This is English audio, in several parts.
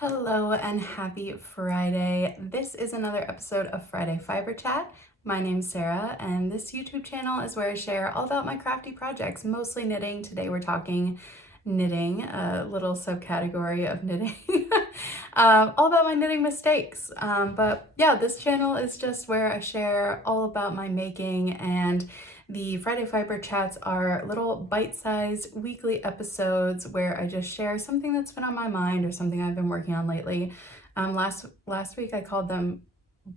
Hello and happy Friday. This is another episode of Friday Fiber Chat. My name's Sarah and this YouTube channel is where I share all about my crafty projects, mostly knitting. Today we're talking knitting, a little subcategory of knitting, all about my knitting mistakes. But yeah, this channel is just where I share all about my making, and the Friday Fiber Chats are little bite-sized weekly episodes where I just share something that's been on my mind or something I've been working on lately. Last week I called them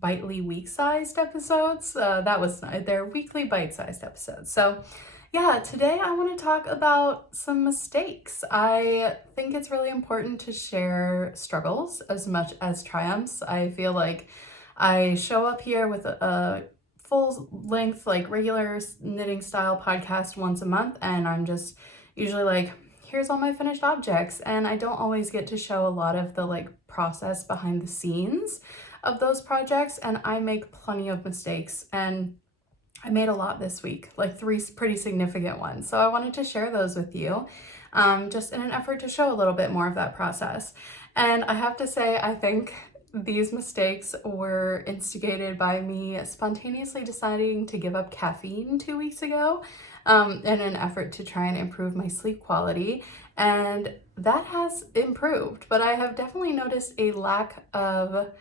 bitely week-sized episodes. They're weekly bite-sized episodes. So yeah, today I want to talk about some mistakes. I think it's really important to share struggles as much as triumphs. I feel like I show up here with a full length, like regular knitting style podcast once a month, and I'm just usually like, here's all my finished objects, and I don't always get to show a lot of the like process behind the scenes of those projects, and I make plenty of mistakes, and I made a lot this week, like 3 pretty significant ones. So I wanted to share those with you, just in an effort to show a little bit more of that process. And I have to say, I think these mistakes were instigated by me spontaneously deciding to give up caffeine 2 weeks ago, in an effort to try and improve my sleep quality. And that has improved, but I have definitely noticed a lack of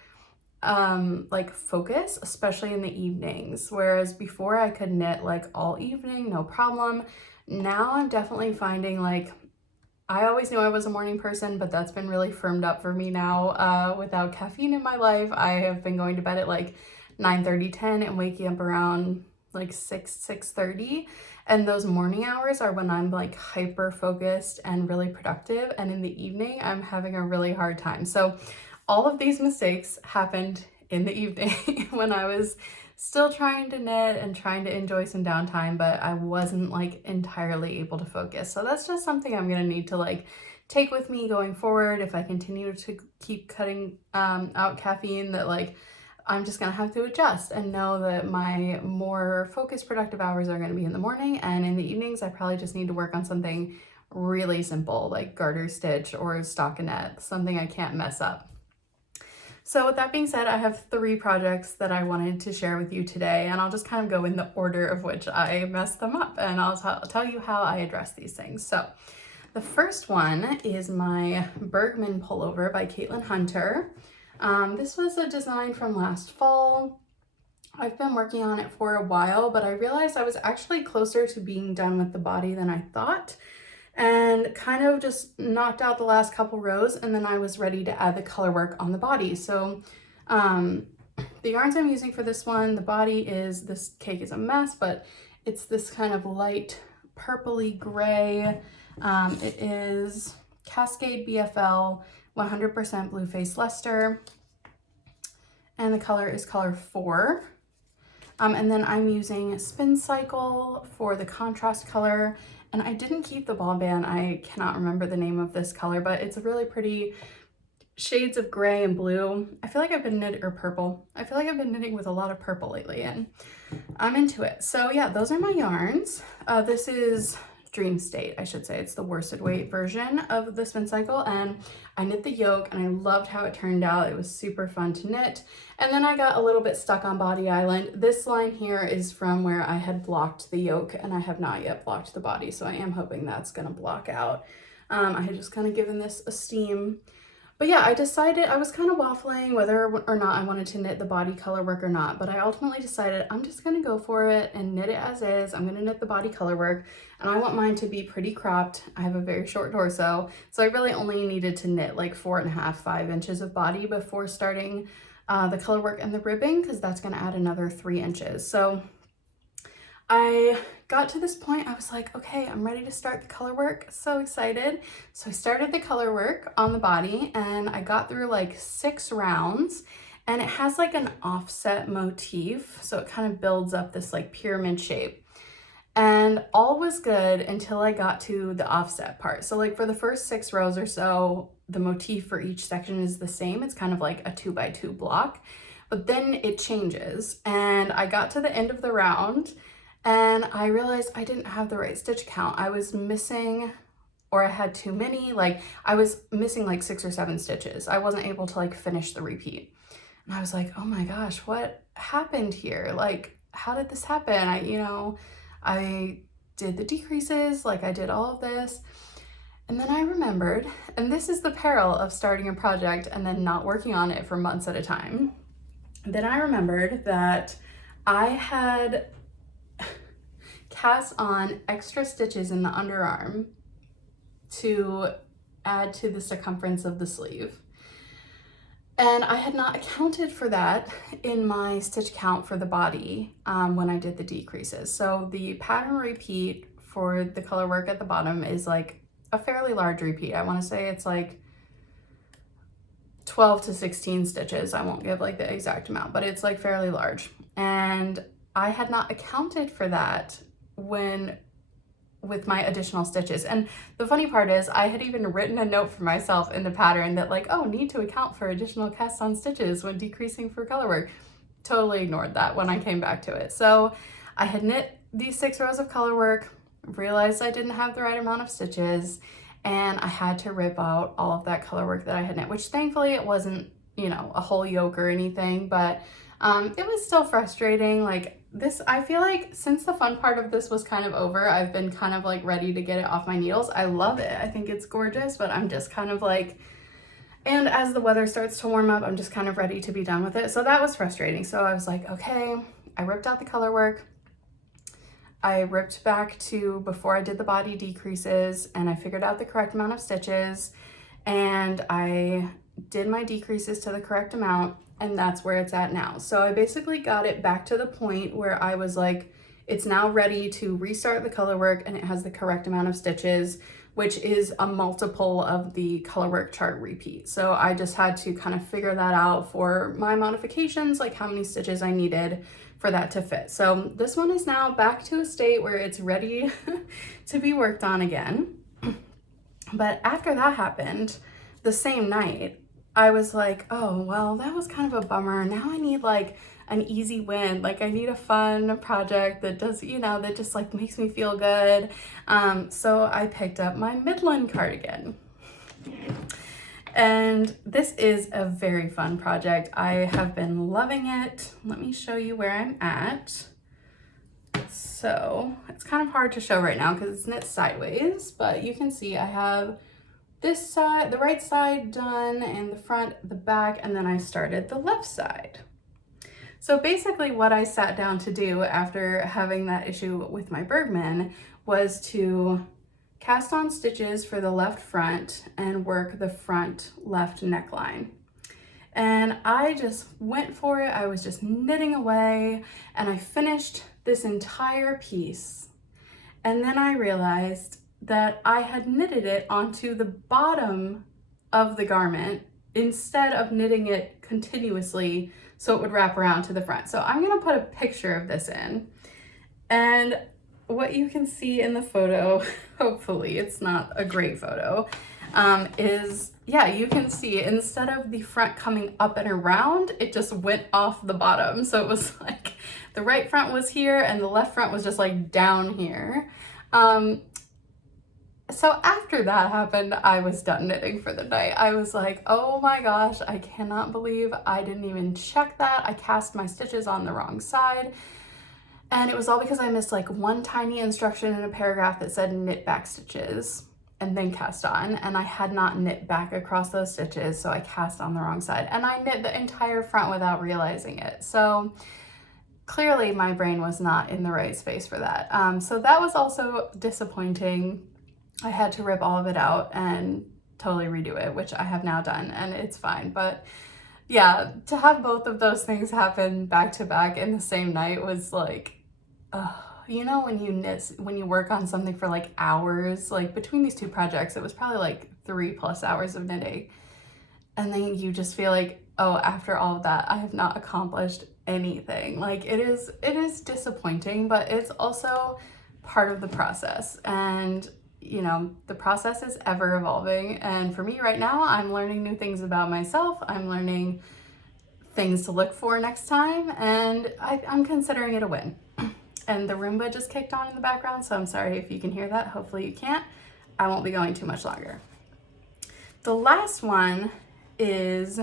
like focus, especially in the evenings. Whereas before I could knit like all evening, no problem. Now I'm definitely finding like, I always knew I was a morning person, but that's been really firmed up for me now. Without caffeine in my life, I have been going to bed at like 9:30, 10 and waking up around like 6:30. And those morning hours are when I'm like hyper focused and really productive. And in the evening, I'm having a really hard time. So all of these mistakes happened in the evening when I was still trying to knit and trying to enjoy some downtime, but I wasn't like entirely able to focus. So that's just something I'm gonna need to like take with me going forward. If I continue to keep cutting out caffeine, that like I'm just gonna have to adjust and know that my more focused productive hours are gonna be in the morning, and in the evenings I probably just need to work on something really simple like garter stitch or stockinette, something I can't mess up. So with that being said, I have 3 projects that I wanted to share with you today, and I'll just kind of go in the order of which I messed them up, and I'll tell you how I address these things. So the first one is my Bergman pullover by Caitlin Hunter. This was a design from last fall. I've been working on it for a while, but I realized I was actually closer to being done with the body than I thought, and kind of just knocked out the last couple rows, and then I was ready to add the color work on the body. So the yarns I'm using for this one, the body is, this cake is a mess, but it's this kind of light purpley gray. It is Cascade BFL 100% Blue Face Luster, and the color is color 4. And then I'm using Spin Cycle for the contrast color. And I didn't keep the ball band. I cannot remember the name of this color, but it's a really pretty shades of gray and blue. I feel like I've been knitting, or purple. I feel like I've been knitting with a lot of purple lately, and I'm into it. So yeah, those are my yarns. This is Dream State, I should say. It's the worsted weight version of the Spin Cycle, and I knit the yoke and I loved how it turned out. It was super fun to knit. And then I got a little bit stuck on Body Island. This line here is from where I had blocked the yoke, and I have not yet blocked the body, so I am hoping that's gonna block out. I had just kind of given this a steam. But yeah, I decided, I was kind of waffling whether or not I wanted to knit the body color work or not, but I ultimately decided I'm just gonna go for it and knit it as is. I'm gonna knit the body color work, and I want mine to be pretty cropped. I have a very short torso, so I really only needed to knit like 4.5, 5 inches of body before starting the color work and the ribbing, because that's gonna add another 3 inches. So I got to this point, I was like, okay, I'm ready to start the color work. So excited. So I started the color work on the body, and I got through like 6 rounds, and it has like an offset motif. So it kind of builds up this like pyramid shape, and all was good until I got to the offset part. So like for the first 6 rows or so, the motif for each section is the same. It's kind of like a 2x2 block, but then it changes. And I got to the end of the round, and I realized I didn't have the right stitch count. I was missing or I had too many. Like I was missing like 6 or 7 stitches. I wasn't able to like finish the repeat. And I was like, oh my gosh, what happened here? Like, how did this happen? I did the decreases, like I did all of this. And then I remembered, and this is the peril of starting a project and then not working on it for months at a time. Then I remembered that I had cast on extra stitches in the underarm to add to the circumference of the sleeve. And I had not accounted for that in my stitch count for the body when I did the decreases. So the pattern repeat for the color work at the bottom is like a fairly large repeat. I want to say it's like 12 to 16 stitches. I won't give like the exact amount, but it's like fairly large. And I had not accounted for that with my additional stitches. And the funny part is I had even written a note for myself in the pattern that like, oh, need to account for additional cast on stitches when decreasing for color work. Totally ignored that when I came back to it. So I had knit these 6 rows of color work, realized I didn't have the right amount of stitches, and I had to rip out all of that color work that I had knit, which thankfully it wasn't, a whole yoke or anything, but it was still frustrating. Like this, I feel like since the fun part of this was kind of over, I've been kind of like ready to get it off my needles. I love it. I think it's gorgeous, but I'm just kind of like, and as the weather starts to warm up, I'm just kind of ready to be done with it. So that was frustrating. So I was like, okay, I ripped out the color work. I ripped back to before I did the body decreases, and I figured out the correct amount of stitches, and I did my decreases to the correct amount, and that's where it's at now. So I basically got it back to the point where I was like, it's now ready to restart the color work, and it has the correct amount of stitches, which is a multiple of the color work chart repeat. So I just had to kind of figure that out for my modifications, like how many stitches I needed for that to fit. So this one is now back to a state where it's ready to be worked on again. But after that happened, the same night, I was like, oh, well, that was kind of a bummer. Now I need like an easy win. Like I need a fun project that does, that just like makes me feel good. So I picked up my Midland cardigan. And this is a very fun project. I have been loving it. Let me show you where I'm at. So it's kind of hard to show right now because it's knit sideways, but you can see I have this side, the right side done, and the front, the back, and then I started the left side. So basically what I sat down to do after having that issue with my Bergman was to cast on stitches for the left front and work the front left neckline. And I just went for it. I was just knitting away, and I finished this entire piece. And then I realized that I had knitted it onto the bottom of the garment instead of knitting it continuously so it would wrap around to the front. So I'm gonna put a picture of this in, and what you can see in the photo, hopefully it's not a great photo, is, yeah, you can see instead of the front coming up and around, it just went off the bottom. So it was like the right front was here and the left front was just like down here. So after that happened, I was done knitting for the night. I was like, oh my gosh, I cannot believe I didn't even check that. I cast my stitches on the wrong side. And it was all because I missed like one tiny instruction in a paragraph that said knit back stitches and then cast on. And I had not knit back across those stitches, so I cast on the wrong side. And I knit the entire front without realizing it. So clearly my brain was not in the right space for that. So that was also disappointing. I had to rip all of it out and totally redo it, which I have now done, and it's fine. But yeah, to have both of those things happen back to back in the same night was like, when you work on something for like hours, like between these two projects, it was probably like 3+ hours of knitting. And then you just feel like, oh, after all of that, I have not accomplished anything. Like it is disappointing, but it's also part of the process. And the process is ever evolving. And for me right now, I'm learning new things about myself. I'm learning things to look for next time. And I'm considering it a win. And the Roomba just kicked on in the background, so I'm sorry if you can hear that. Hopefully you can't. I won't be going too much longer. The last one is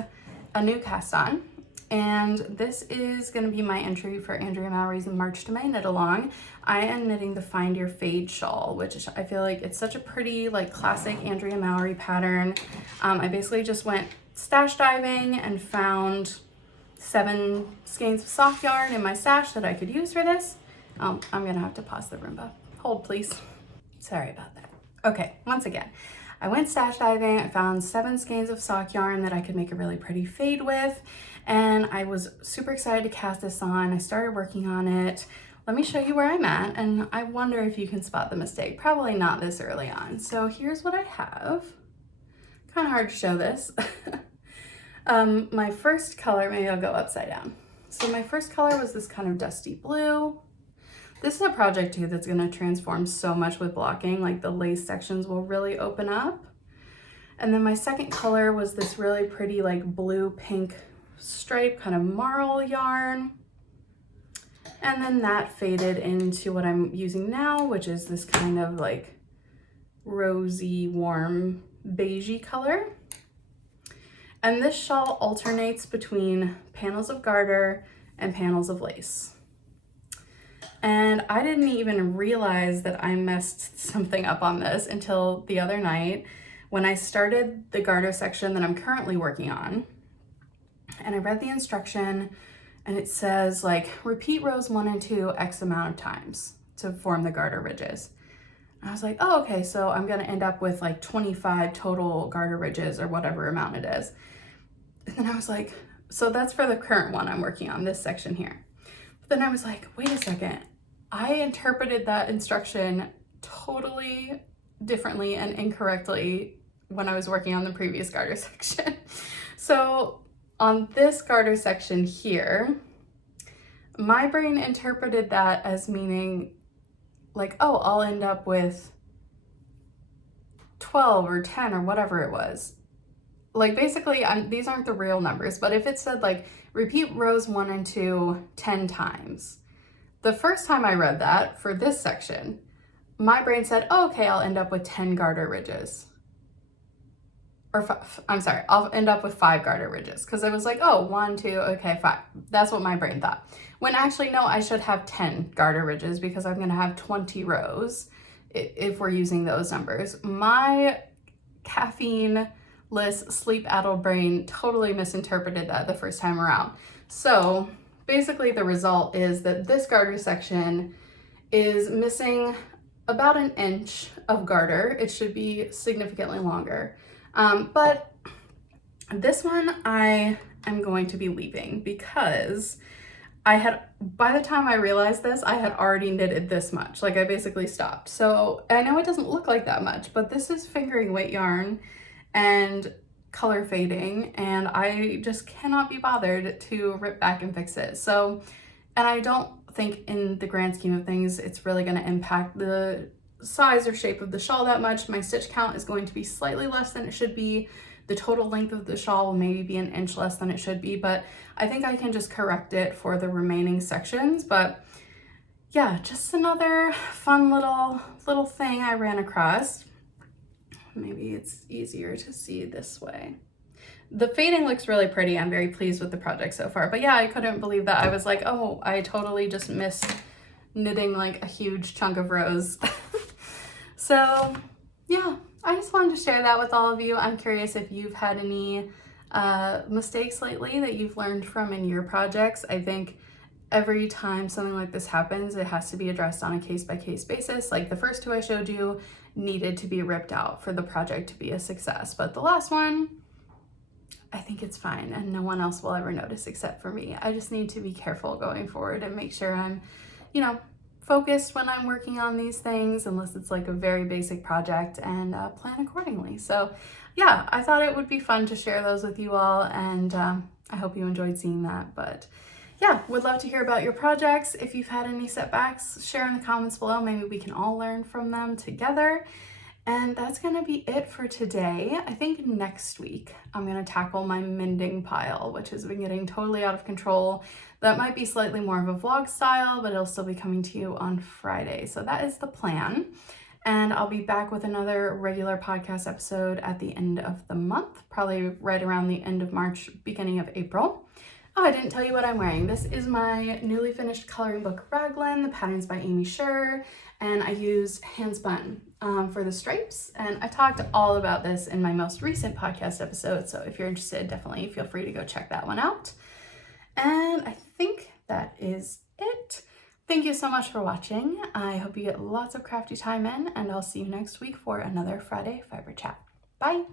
a new cast on, and this is going to be my entry for Andrea Mallory's March to May knit along. I am knitting the Find Your Fade shawl, which I feel like it's such a pretty, like, classic Andrea Mallory pattern. I basically just went stash diving and found 7 skeins of sock yarn in my stash that I could use for this. I'm gonna have to pause the Roomba. Hold, please. Sorry about that. Okay, once again, I went stash diving. I found 7 skeins of sock yarn that I could make a really pretty fade with, and I was super excited to cast this on. I started working on it. Let me show you where I'm at, and I wonder if you can spot the mistake. Probably not this early on. So here's what I have. Kind of hard to show this. My first color, maybe I'll go upside down. So my first color was this kind of dusty blue. This is a project too that's gonna transform so much with blocking, like the lace sections will really open up. And then my second color was this really pretty like blue pink stripe kind of marl yarn. And then that faded into what I'm using now, which is this kind of like rosy, warm, beigey color. And this shawl alternates between panels of garter and panels of lace. And I didn't even realize that I messed something up on this until the other night when I started the garter section that I'm currently working on. And I read the instruction, and it says like repeat rows 1 and 2 X amount of times to form the garter ridges. And I was like, oh, okay, so I'm gonna end up with like 25 total garter ridges or whatever amount it is. And then I was like, so that's for the current one I'm working on, this section here. But then I was like, wait a second, I interpreted that instruction totally differently and incorrectly when I was working on the previous garter section. So on this garter section here, my brain interpreted that as meaning like, oh, I'll end up with 12 or 10 or whatever it was. Like basically, these aren't the real numbers, but if it said like repeat rows 1 and 2 10 times, the first time I read that for this section, my brain said, oh, okay, I'll end up with 10 garter ridges. Or I'm sorry, I'll end up with 5 garter ridges, because it was like, oh, 1, 2, okay, 5. That's what my brain thought. When actually, no, I should have 10 garter ridges because I'm gonna have 20 rows if we're using those numbers. My caffeine-less, sleep-addled brain totally misinterpreted that the first time around. So basically the result is that this garter section is missing about 1 inch of garter. It should be significantly longer. But this one I am going to be leaving because by the time I realized this, I had already knitted this much. Like I basically stopped. So I know it doesn't look like that much, but this is fingering weight yarn and color fading, and I just cannot be bothered to rip back and fix it. So, and I don't think in the grand scheme of things, it's really gonna impact the size or shape of the shawl that much. My stitch count is going to be slightly less than it should be. The total length of the shawl will maybe be 1 inch less than it should be, but I think I can just correct it for the remaining sections. But yeah, just another fun little thing I ran across. Maybe it's easier to see this way. The fading looks really pretty. I'm very pleased with the project so far. But yeah, I couldn't believe that. I was like, oh, I totally just missed knitting like a huge chunk of rows. So yeah, I just wanted to share that with all of you. I'm curious if you've had any mistakes lately that you've learned from in your projects. I think every time something like this happens, it has to be addressed on a case-by-case basis. Like the first 2 I showed you needed to be ripped out for the project to be a success. But the last one, I think it's fine and no one else will ever notice except for me. I just need to be careful going forward and make sure I'm, you know, focused when I'm working on these things, unless it's like a very basic project, and plan accordingly. So yeah, I thought it would be fun to share those with you all, and I hope you enjoyed seeing that. But yeah, would love to hear about your projects. If you've had any setbacks, share in the comments below. Maybe we can all learn from them together. And that's gonna be it for today. I think next week I'm gonna tackle my mending pile, which has been getting totally out of control. That might be slightly more of a vlog style, but it'll still be coming to you on Friday. So that is the plan. And I'll be back with another regular podcast episode at the end of the month, probably right around the end of March, beginning of April. Oh, I didn't tell you what I'm wearing. This is my newly finished coloring book Raglan. The pattern's by Amy Scher, and I use hand spun for the stripes. And I talked all about this in my most recent podcast episode, so if you're interested, definitely feel free to go check that one out. And I think that is it. Thank you so much for watching. I hope you get lots of crafty time in, and I'll see you next week for another Friday Fiber Chat. Bye!